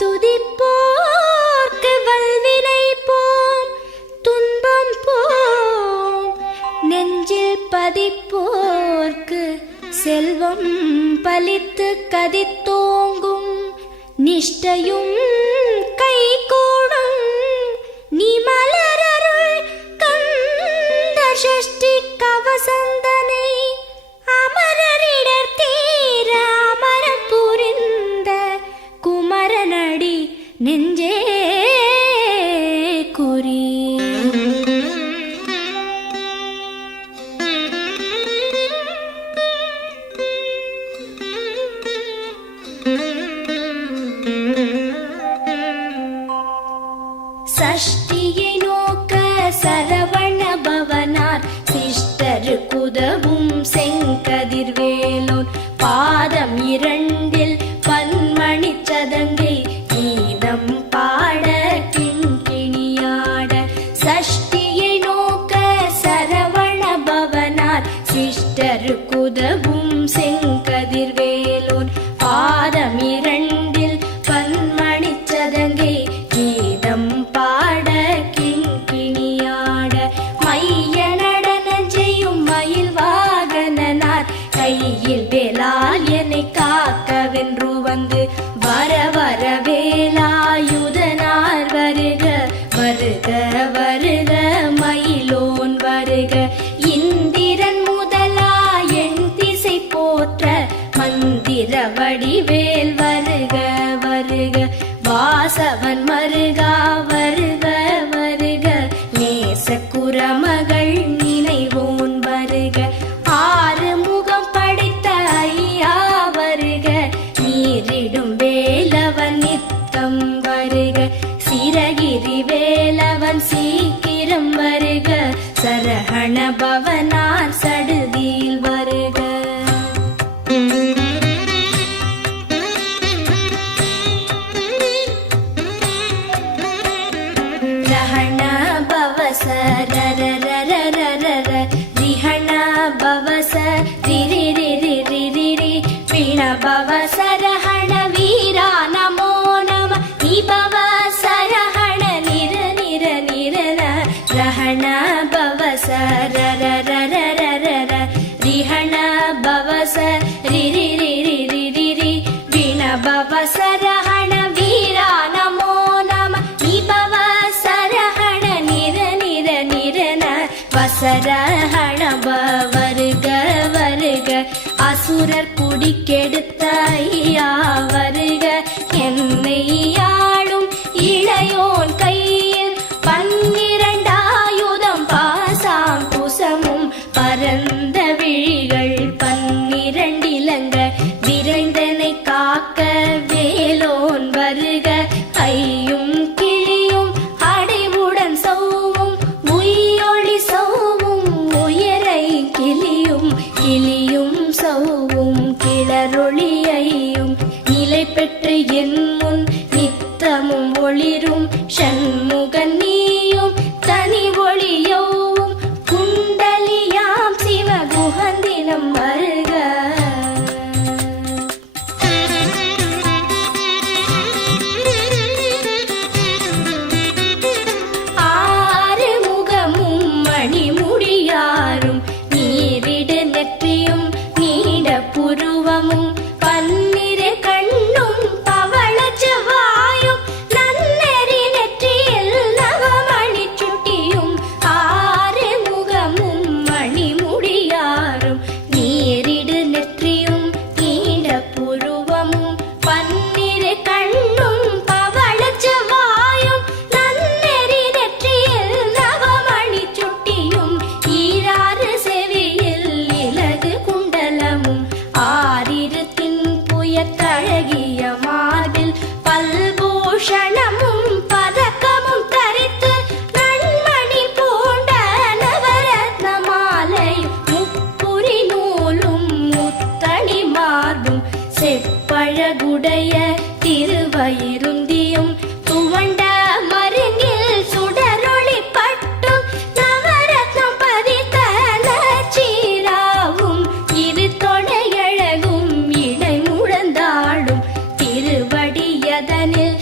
துதிப்போர்க்கு வல்வினை போம் துன்பம் போம், நெஞ்சில் பதிப்போர்க்கு செல்வம் பலித்து கதித்தோங்கும், நிஷ்டையும் கைகூடும் நீ மலரருள் கந்த சஷ்டி கவசந்தனை, அமரரிடர் தீர அமரம் புரிந்த குமரனடி நெஞ்சே குறி. சஷ்டியை நோக்க சரவண பவனார் சிஷ்டரு குதவும் செங்கதிர்வேலோன், பாதம் இரண்டில் பன்மணி சதங்கை கீதம் பாட கிண்கிணியாட. சஷ்டியை நோக்க சரவண பவனார் சிஷ்டரு குதவும் செங்கதிர்வேலோன், பாதம் இரண்டில் பன்மணி சதங்கை கீதம் பாட கிண்கிணியாட. மைய நடன செய்யும் மயில் வாகனனார் கையில் வேலால் என்னை காக்கவென்று வந்து, வர வர வேலாயுதனார் வருக வருக வருக மயிலோன் வருக. இந்திரன் முதலா என் திசை போற்ற மந்திர வடிவேல் வருக வருக. வாசவன் மருகா வருக வருக, நேச குரமகள் நினைவோன் வருக. ஆறு முகம் படைத்த ஐயா வருக, நீரிடும் வேலவன் நித்தம் வருக. சிரகிரி வேலவன் சீக்கிரம் வருக, சரஹண பவனார் சடுதியில் வருக. ரஹண பவச ரரரரரரர, ரிஹண பவச ரிரிரிரிரிரிரி, பிண பவச ரஹண வீரா நமோ நம, நிபவ சரஹண நிர நிர நிரன. ரஹண பவச ரரரரரரர, ரிஹண பவச ரிரிரிரிரிரிரி, பிண பவச ரஹண வீரா நமோ நம, நிபவ சரஹண நிர நிர நிரன. வசரஹண வருக வருக, அசுரர் குடி கெடுத்த ஐயா வருக. என்னை ஆளும் இளையோன் கையில் பன்னிரண்டாயுதம் பாசாம் குசமும், பரந்த விழிகள் பன்னிரண்டிலங்க விரைந்தனை காக்க வேலோன் வருக. ஐயும் கிளியும் அடைவுடன் சௌவும் உயிரொளி சௌவும், உயரை கிளியும் கிளியும் சௌவும் கிளரொளியையும், நிலை பெற்று என் முன் நித்தமும் ஒளிரும் ஷண்முகன் நீயும் தனி ஒளியவும், குண்டலியாம் சிவ குஹந்தினம் வருக. ஆறு முகமும் மணிமுடியாரும், நீரிடு நெற்றியும் நீட புருவமும், பன்னிரு கண்ணும் பவள செவ்வாயும், நன்னெறி நெற்றியில் நவமணி சுட்டியும். ஆறு முகமும் மணிமுடியாரும், நீரிடு நெற்றியும் நீட புருவமும், பன்னிரு கண்ணும் பவள செவ்வாயும், நன்னெறி நெற்றியில் நவமணி சுட்டியும். ஈராறு செவியில் இலகு குண்டலமும், ஆறிரு தின்புயத்தழகிய மார்பில் பல்பூஷணமும் பதக்கமும் தரித்து, நன்மணி பூண்ட நவரத்ன மாலை முப்புரி நூலும் முத்தணி மார்பும், செப்பழகுடைய திருவயிருந்தியும், துவண்ட மருங்கில் சுடரொளி பட்டும், நவரத்னம் பதித்த நச்சீராவும், இரு தொடையழகும் இடை முழந்தாடும் திருவடியதனில்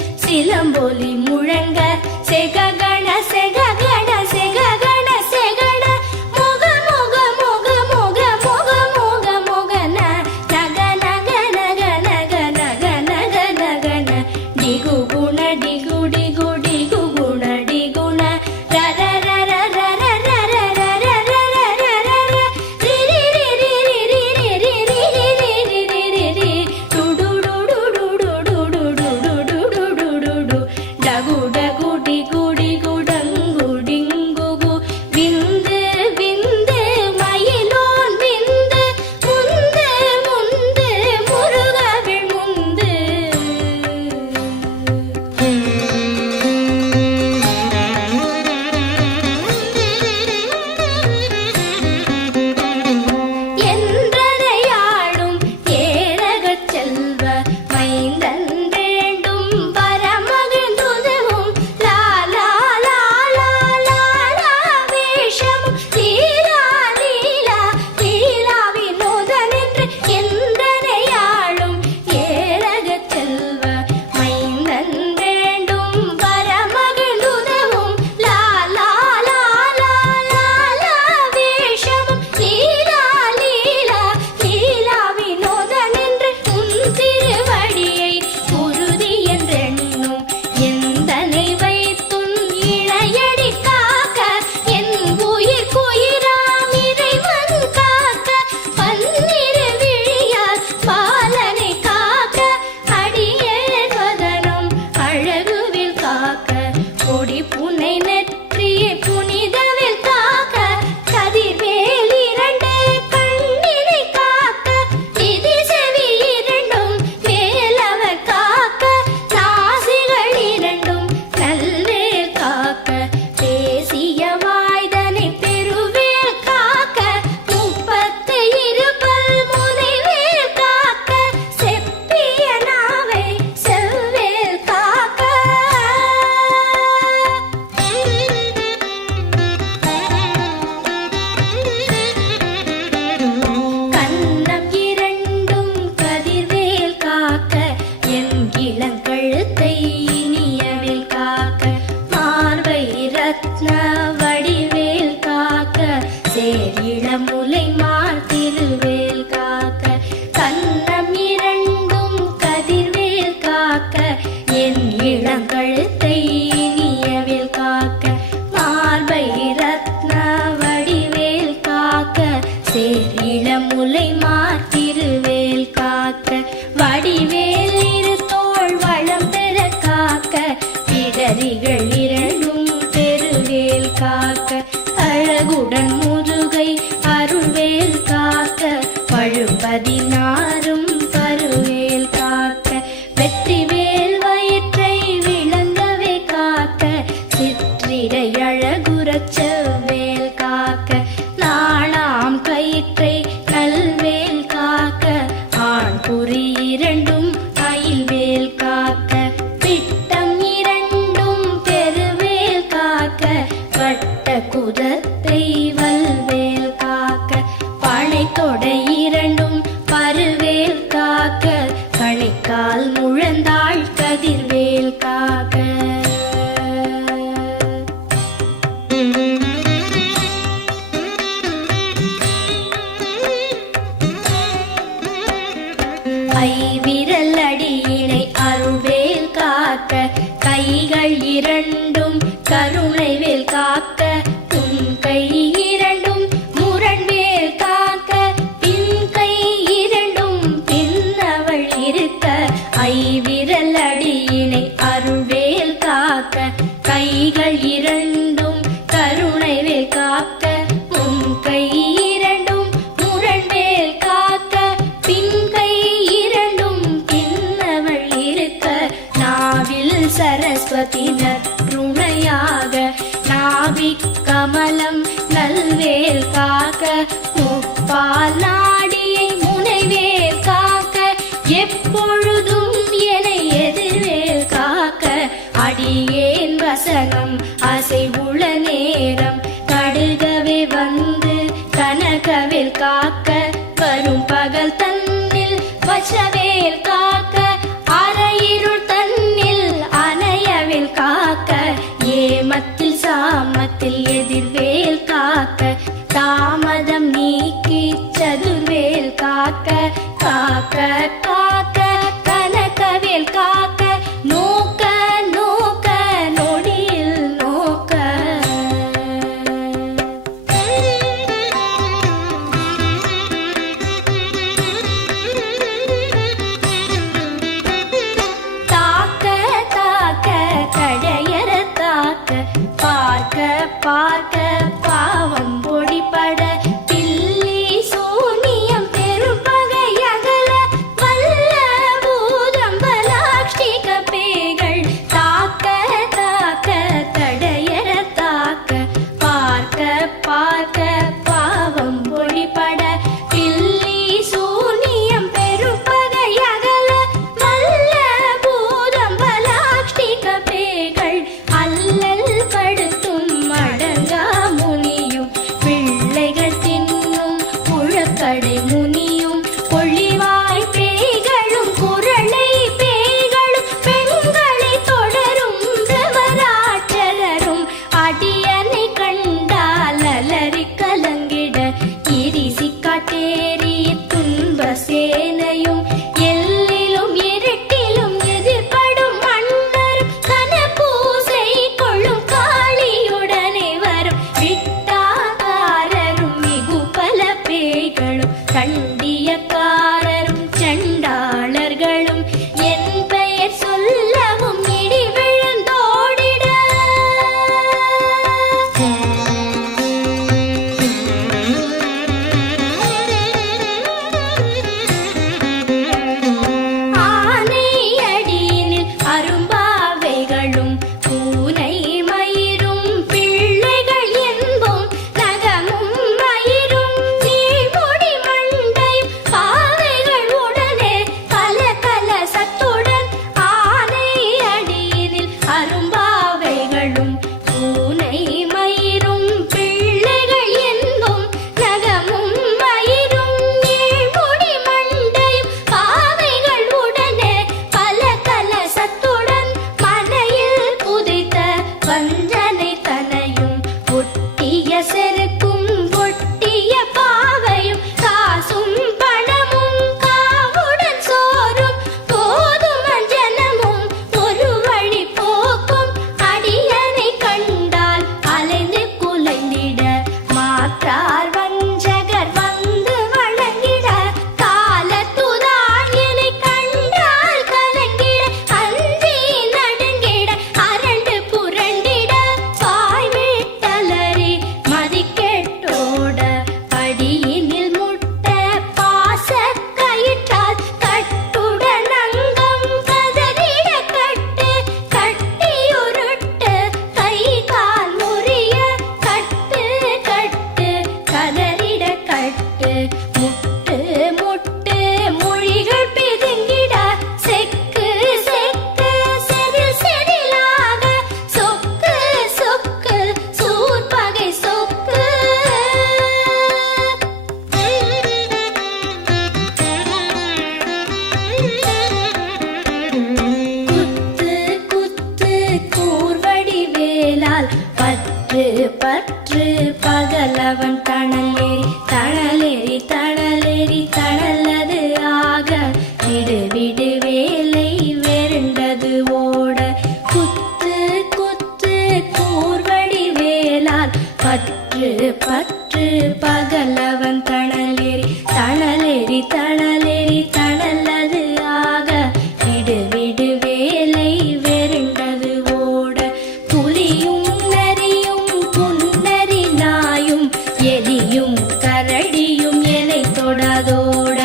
பதினாறும் பருவேல் காக்க வெற்றிவேல் வயிற்றை விளங்கவே காக்க சிற்றிடை அழகுறச் செவ்வேல் காக்க நாளாம் கயிற்றை நல்வேல் காக்க ஆண் குறி இரண்டும் அயில்வேல் காக்க பிட்டம் இரண்டும் பெருவேல் காக்க வட்ட குதத்தை வல்வேல் காக்க பனை தொடை இரண்டும் பருவேல் காக்க கணைக்கால் முழந்தாள் கதிர்வேல் காக்க ஐவிரல் அடியினை அருள்வேல் காக்க கைகள் இரண்டும் கருணைவேல் காக்க உன் கை இரண்டும் முரண்வேல் காக்க பின் கை இரண்டும் பின்னவள் இருக்க ஐவிரல் அடியினை அருள்வேல் காக்க கைகள் இரண்டும் கருணைவேல் காக்க உன் கை இரண்டும் முரண்வேல் காக்க பின் கை இரண்டும் பின்னவள் இருக்க நாவில் சரஸ்வதி நற்றுணையாக நாவிக் கமலம் நல்வேல் காக்க முப்பால் நாடியை முனைவேல் காக்க எப்பொழுதும் என எதிர்வேல் காக்க அடியேன் வசனம் அசைவுள நேரம் கடுகவே வந்து கனகவேல் காக்க வரும் பகல் தன்னில் வசவேல் காக்க அரையிருள் தன்னில் அணையவேல் காக்க ஏமத்தில் சாமத்தில் எதிர்வேல் காக்க தாமதம் நீக்கி சதுர்வேல் காக்க காக்க காக்க கனகவேல் காக்க நோக்க நோக்க நொடியில் நோக்க தாக்க தாக்க கடையற தாக்க பார்க்க பார்க்க பாவம் பொடிபட பில்லி சூனியம் பெரும்பகை அகல வல்ல விடு விடு வேலை வெருண்டது ஓட குத்து குத்து கூர்வடி வேளால் பற்று பற்று பகலவன் தணலேறி தணலேறி தணலேறி தணலது ஆக விடு விடு வேலை வெருண்டது ஓட புலியும் நரியும் புன்னரி நாயும் எலியும் கரடியும் எனை தொடாதோட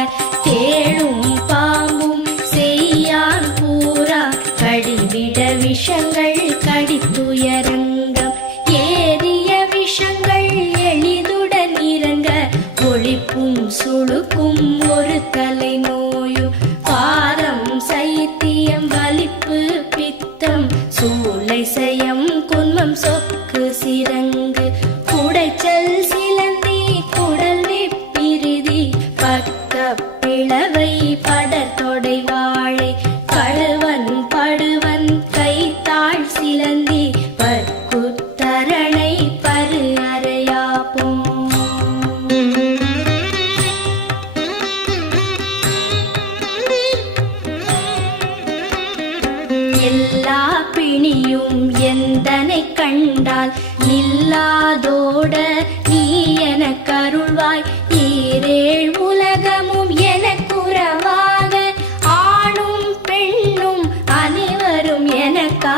தேளும் பாம்பும் செய்யான் பூரா கடிவிட விஷங்கள் கடித்துயரங்கம் ஏறிய விஷங்கள் எளிதுடன் இறங்க ஒழிப்பும் சுழுக்கும் ஒரு தலை நோயும் பாரம் சைத்தியம் வலிப்பு பித்தம் சூளை சயம் குன்மம் சொக்கு சிரங்கு குடைச்சல் சிலந்தி குடல் வெப்பிரிதி பக்க பிளவை படத்தொடை வாழை பழுவன் படுவன் கைத்தாள் சிலந்தி பற்குத்தரணை பரு அறையாப்பும் எல்லா பிணியும் எந்தனை கண்டால் நில்லாதோட நீ எனக் கருள்வாய் ஈரேழ் உலகமும் எனக்குறவாக ஆணும் பெண்ணும் அனைவரும் எனக்கா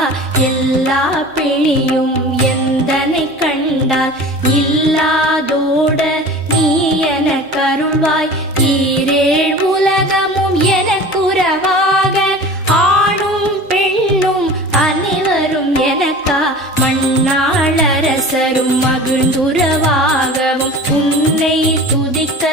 எல்லா பிணியும் எந்தனை கண்டால் இல்லாதோட நீ எனக் கருள்வாய் ஈரேழ் உலகமும் எனக்குறவாக ஆணும் பெண்ணும் அனைவரும் எனக்கா மண்ணாளரசரும் மகிழ்ந்துறவாகவும் உன்னை துதிக்க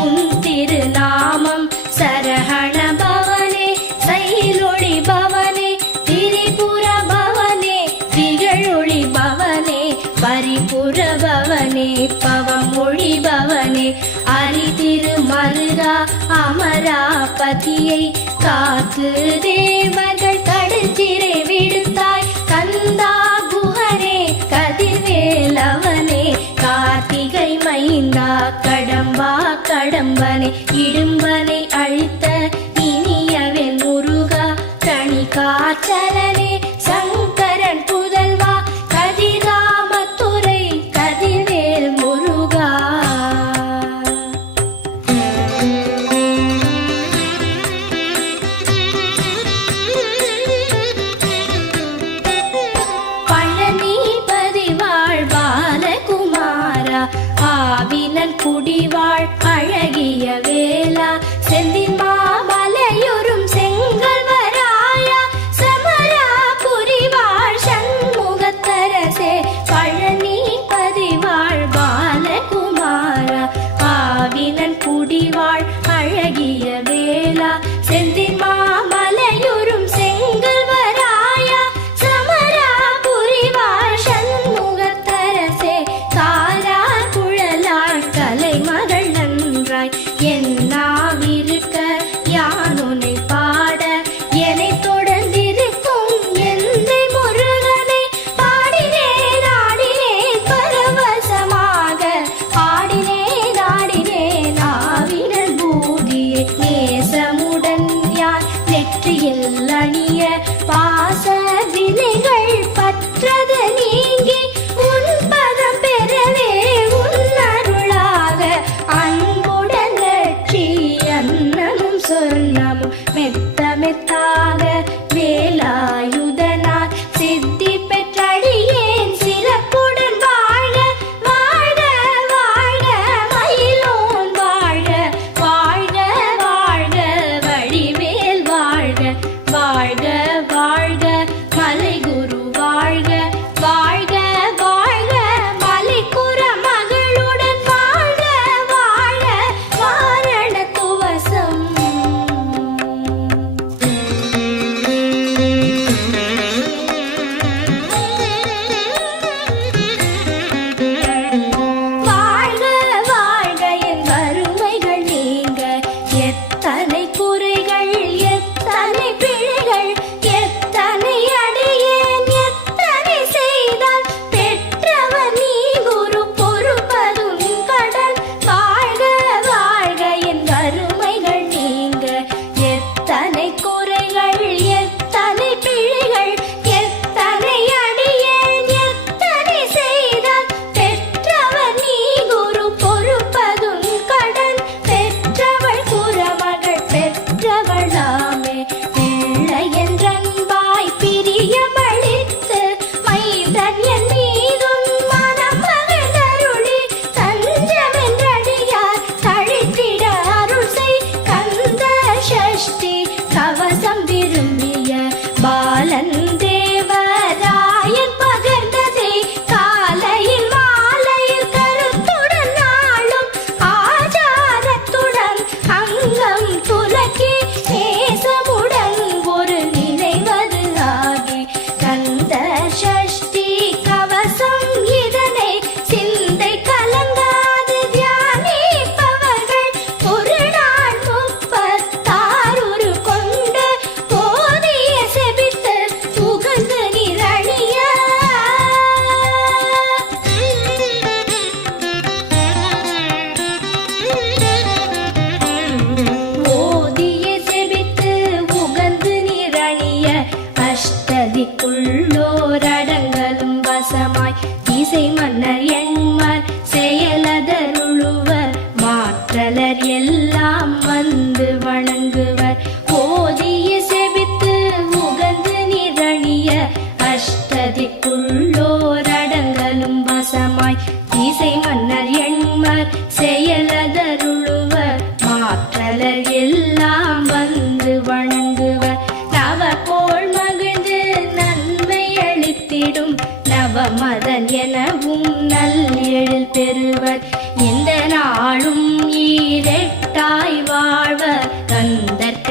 உன் திருநாமம் சரஹண பவனே சைலொளி பவனே திரிபுர பவனே திகழொளி பவனே பரிபுர பவனே பவமொழி பவனே அரிதிரு மருகா அமராபதியை காத்து தேவர்கள் கடற்சிறை விடுத்தாய் கந்தா குஹனே கதிர்வேலவனே கார்த்திகை மைந்தா கடம்பா கடம்பனே இடும்பனை அழித்த இனியவன் முருகா கணிகாச்சலனே சங்கரன் புதல்வா கதிர்காமத்துறை கதிர்வேல் முருகா ஆவினன் குடிவாழ் அழகிய வேளா செந்தின் மாமலையொரும் செங்கல்வராயா சமரா புரிவாழ் சண்முகத்தரசே பழனி பதிவாழ் பாலகுமாரா ஆவினன் குடிவாழ் அழகிய வேளா செந்தின் மாமலையொரும் செங்கல்வராயா சமரா புரிவாழ் சண்முகத்தரசே காரா கலைமகள் நன்றாய் என்னாவிருக்க யானுனை பாட என்னை தொடர்ந்திருக்கும் எந்தை முருகனை பாடினேன் ஆடினேன் பரவசமாக ஆடினேன் ஆடினேன் ஆவினன் பூதியை நேசமுடன் யான் நெற்றியில் அணிய பாச வினைகள் பற்றது நீங்கி உன் பதம் பெறவே அன்புடன் லட்சி அன்னமும் சொன்னமும் மெத்த மெத்தாக வேலாயுதனால் சித்தி பெற்றடியேன் சிறப்புடன் வாழ்க வாழ்க வாழ்க மயிலோன் வாழ்க வாழ்க வாழ்க வடிவேல் வாழ்க வாழ்க வாழ்க மலைகுரு வாழ்க வாழ்க வாழ்க மலைக்குற மகளுடன் வாழ்க வாழ வாரண துவசம் வாழ்க வாழ்க என் வறுமைகள் நீங்க எத்தனை குறைகள் எத்தனை பிழைகள் எத்தனை அடியேன் எத்தனை செய்தால் பெற்றவர் நீ குரு பொறுப்பதும் கடன் வாழ்க வாழ்க என் வறுமைகள் நீங்க எத்தனை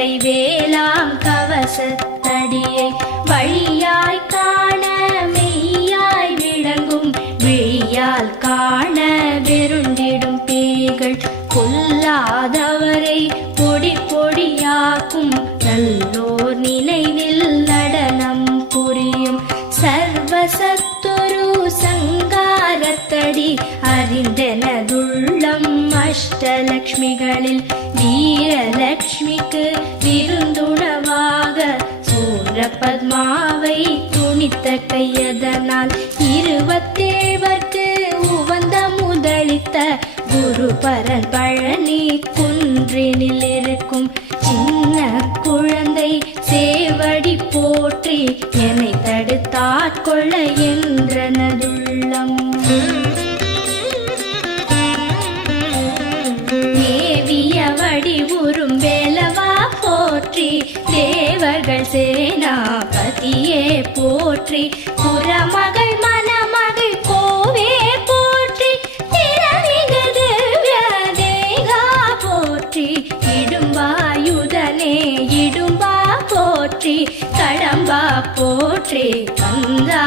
கோட்டை வேளாம் கவசத்தடியை வழியாய் காண மெய்யாய் விளங்கும் விழியால் காண வெருண்டிடும் பேய்கள் கொல்லாதவரை பொடி பொடியாக்கும் நல்லோர் நினைவில் நடனம் புரியும் சர்வசத்துரு சங்காரத்தடி அறிந்தனதுள்ளம் அஷ்டலக்ஷ்மிகளில் வீரலக்ஷ்மிக்கு விருந்துணவாக சூரபத்மாவை துணித்த கையதனால் 27 உவந்த முதலித்த குருபரன் பழனி குன்றினில் இருக்கும் சின்ன குழந்தை சேவடி போற்றி என்னை தடுத்தாட்கொள்ள என்றனதுள்ளம் மேவிய வடிவுறும் வேலவா போற்றி தேவர்கள் சேனாபதியே போற்றி புறமகள் மணமகள் கோவே போற்றி திறமிகு திவ்ய தேகா போற்றி இடும்பாயுதனே இடும்பா போற்றி கடம்பா போற்றி கந்தா